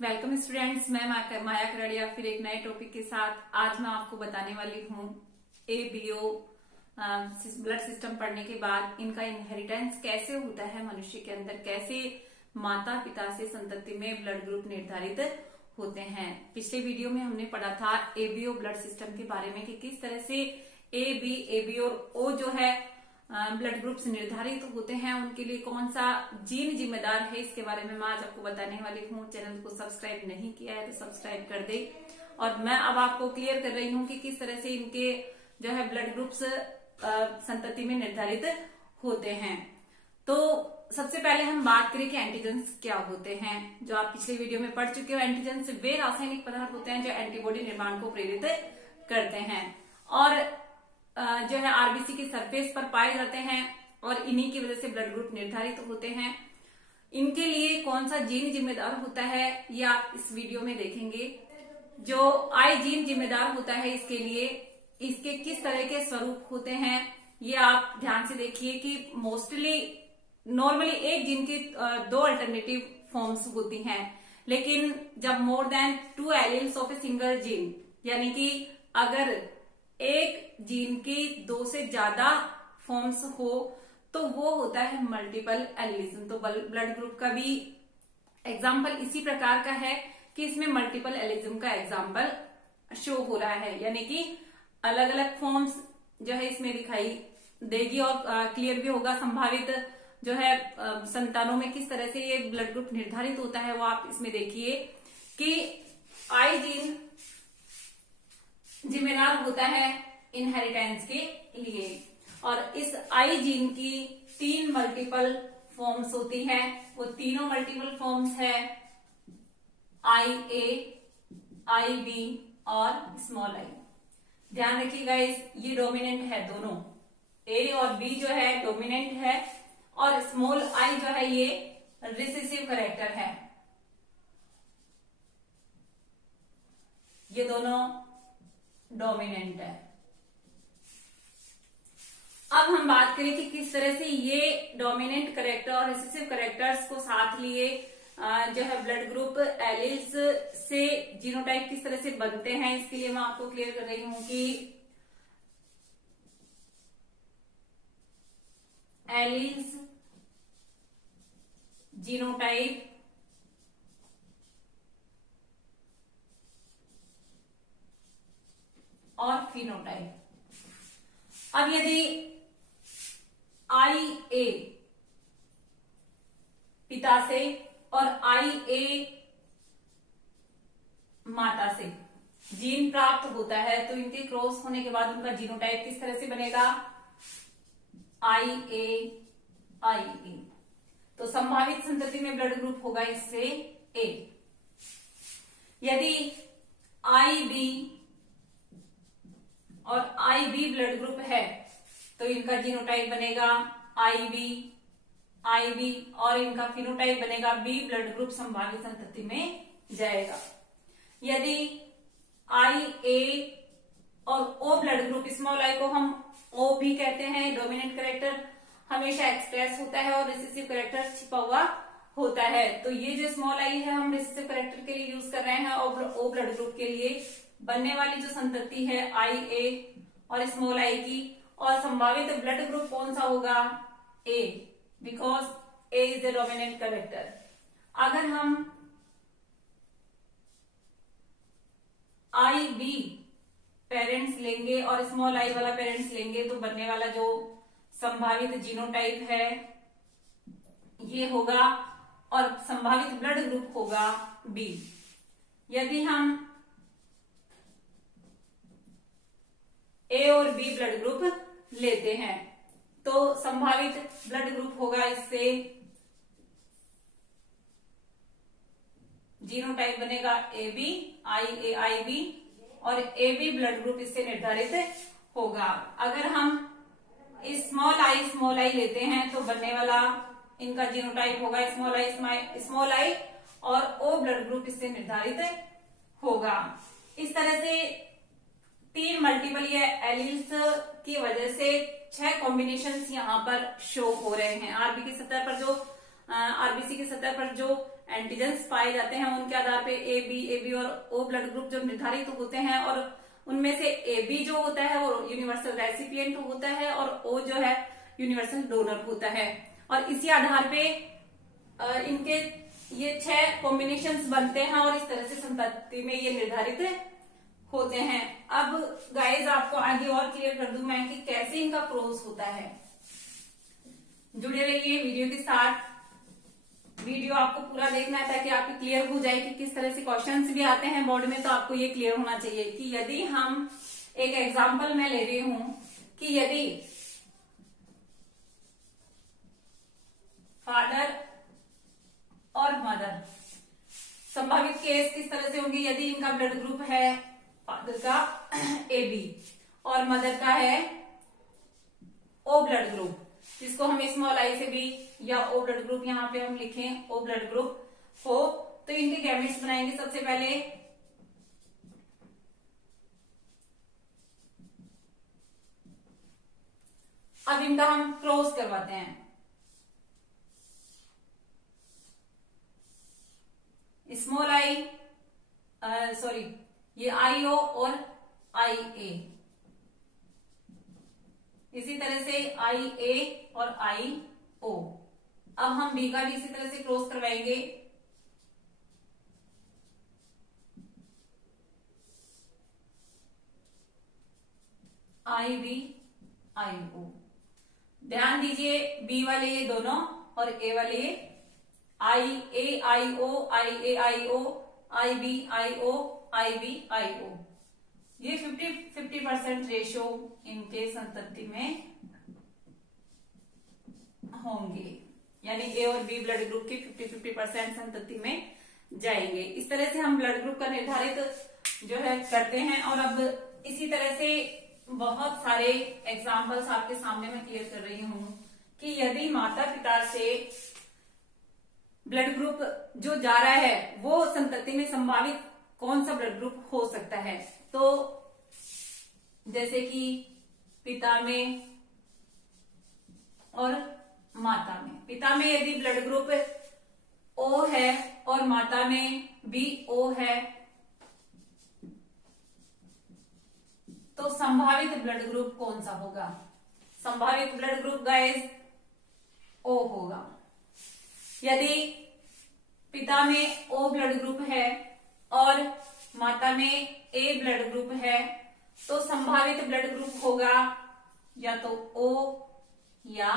Welcome students, मैं माया करड़िया फिर एक नए टॉपिक के साथ। आज मैं आपको बताने वाली हूँ एबीओ ब्लड सिस्टम पढ़ने के बाद इनका इनहेरिटेंस कैसे होता है मनुष्य के अंदर, कैसे माता पिता से संतति में ब्लड ग्रुप निर्धारित होते हैं। पिछले वीडियो में हमने पढ़ा था एबीओ ब्लड सिस्टम के बारे में कि किस तरह से एबी और ओ जो है ब्लड ग्रुप्स निर्धारित होते हैं, उनके लिए कौन सा जीन जिम्मेदार है, इसके बारे में मैं आज आपको बताने वाली हूँ। चैनल को सब्सक्राइब नहीं किया है तो सब्सक्राइब कर दे। और मैं अब आपको क्लियर कर रही हूँ कि किस तरह से इनके जो है ब्लड ग्रुप्स संतति में निर्धारित होते हैं। तो सबसे पहले हम बात करें कि एंटीजेंस क्या होते हैं। जो आप पिछले वीडियो में पढ़ चुके हो, एंटीजेंस वे रासायनिक पदार्थ होते हैं जो एंटीबॉडी निर्माण को प्रेरित करते हैं और जो है आरबीसी की सरफेस पर पाए जाते हैं और इन्हीं की वजह से ब्लड ग्रुप निर्धारित होते हैं। इनके लिए कौन सा जीन जिम्मेदार होता है ये आप इस वीडियो में देखेंगे। जो आई जीन जिम्मेदार होता है इसके लिए, इसके किस तरह के स्वरूप होते हैं ये आप ध्यान से देखिए कि मोस्टली नॉर्मली एक जीन की दो अल्टरनेटिव फॉर्म्स होती हैं, लेकिन जब more than 2 alleles of a single gene, यानी कि अगर एक जीन की 2 से ज्यादा फॉर्म्स हो तो वो होता है मल्टीपल एलिज्म। तो ब्लड ग्रुप का भी एग्जाम्पल इसी प्रकार का है कि इसमें मल्टीपल एलिज्म का एग्जाम्पल शो हो रहा है, यानी कि अलग अलग फॉर्म्स जो है इसमें दिखाई देगी और क्लियर भी होगा संभावित जो है संतानों में किस तरह से ये ब्लड ग्रुप निर्धारित होता है। वो आप इसमें देखिए कि आई जीन जिम्मेदार होता है इनहेरिटेंस के लिए और इस आई जीन की 3 मल्टीपल फॉर्म्स होती हैं। वो तीनों मल्टीपल फॉर्म्स है आई ए, आई बी और स्मॉल आई। ध्यान रखिएगा ये डोमिनेंट है, दोनों ए और बी जो है डोमिनेंट है और स्मॉल आई जो है ये रिसेसिव कैरेक्टर है। ये दोनों डोमिनेंट है। अब हम बात करें कि किस तरह से ये डोमिनेंट कैरेक्टर और रिसेसिव कैरेक्टर्स को साथ लिए जो है ब्लड ग्रुप एलील्स से जीनोटाइप किस तरह से बनते हैं। इसके लिए मैं आपको क्लियर कर रही हूं कि एलील्स, जीनोटाइप और फिनोटाइप। अब यदि आई ए पिता से और आई ए माता से जीन प्राप्त होता है तो इनके क्रॉस होने के बाद उनका जीनोटाइप किस तरह से बनेगा, आई ए। तो संभावित संतति में ब्लड ग्रुप होगा इससे ए। यदि आई बी और आई बी ब्लड ग्रुप है तो इनका जीनोटाइप बनेगा आई बी और इनका फिनोटाइप बनेगा बी ब्लड ग्रुप संभावित संतति में जाएगा। यदि आई ए और O blood group, small I को हम ओ भी कहते हैं, डोमिनेंट कैरेक्टर हमेशा एक्सप्रेस होता है और रिसेसिव कैरेक्टर छिपा हुआ होता है। तो ये जो स्मॉल आई है हम रिसेसिव कैरेक्टर के लिए यूज कर रहे हैं और ओ ब्लड ग्रुप के लिए बनने वाली जो संतति है आई ए और स्मॉल आई की, और संभावित ब्लड ग्रुप कौन सा होगा, A, because A is the dominant character. अगर हम आई बी पेरेंट्स लेंगे और स्मॉल आई वाला पेरेंट्स लेंगे तो बनने वाला जो संभावित जीनोटाइप है ये होगा और संभावित ब्लड ग्रुप होगा बी। यदि हम ए और बी ब्लड ग्रुप लेते हैं तो संभावित ब्लड ग्रुप होगा इससे, जीनोटाइप बनेगा ए बी, आई बी और ए बी ब्लड ग्रुप इससे निर्धारित होगा। अगर हम स्मॉल आई लेते हैं तो बनने वाला इनका जीनोटाइप होगा स्मॉल आई और ओ ब्लड ग्रुप इससे निर्धारित होगा। इस तरह से 3 मल्टीपल एलील्स की वजह से 6 कॉम्बिनेशंस यहाँ पर शो हो रहे हैं। आरबी की सतह पर जो आरबीसी की सतह पर जो एंटीजेंस पाए जाते हैं उनके आधार पे ए बी और ओ ब्लड ग्रुप जो निर्धारित होते हैं, और उनमें से ए बी जो होता है वो यूनिवर्सल रेसिपिएंट होता है और ओ जो है यूनिवर्सल डोनर होता है। और इसी आधार पे इनके ये 6 कॉम्बिनेशंस बनते हैं और इस तरह से संतति में ये निर्धारित होते हैं। अब गाइस आपको आगे और क्लियर कर दूं मैं कि कैसे इनका क्रॉस होता है। जुड़े रहिए वीडियो के साथ, वीडियो आपको पूरा देखना है ताकि आपको क्लियर हो जाए कि किस तरह से क्वेश्चंस भी आते हैं बोर्ड में, तो आपको ये क्लियर होना चाहिए कि यदि हम एक एग्जांपल मैं ले रही हूं कि यदि फादर और मदर, संभावित केस किस तरह से होंगे, यदि इनका ब्लड ग्रुप है फादर का ए बी और मदर का है ओ ब्लड ग्रुप, जिसको हम स्मॉल आई से भी या ओ ब्लड ग्रुप यहाँ पे हम लिखें ओ ब्लड ग्रुप हो, तो इनके गैमेट्स बनाएंगे। सबसे पहले अब इनका हम क्रॉस करवाते हैं। स्मॉल आई सॉरी ये आई ओ और आई ए, इसी तरह से आई ए और आई ओ। अब हम बी का भी इसी तरह से क्रॉस करवाएंगे। आई बी आई ओ, ध्यान दीजिए बी वाले ये दोनों और ए वाले ये आई ए आई ओ आई ए आई ओ आई B I O I B I ओ, ये 50-50% रेशियो इनके संतति में होंगे, यानी ए और बी ब्लड ग्रुप की 50-50% संतति में जाएंगे। इस तरह से हम ब्लड ग्रुप का निर्धारित जो है करते हैं। और अब इसी तरह से बहुत सारे एग्जाम्पल्स आपके सामने मैं क्लियर कर रही हूं कि यदि माता पिता से ब्लड ग्रुप जो जा रहा है वो संतति में संभावित कौन सा ब्लड ग्रुप हो सकता है, तो जैसे कि पिता में और माता में, पिता में यदि ब्लड ग्रुप ओ है और माता में भी ओ है, तो संभावित ब्लड ग्रुप कौन सा होगा? संभावित ब्लड ग्रुप गाइस ओ होगा। यदि पिता में ओ ब्लड ग्रुप है और माता में ए ब्लड ग्रुप है, तो संभावित ब्लड ग्रुप होगा या तो ओ या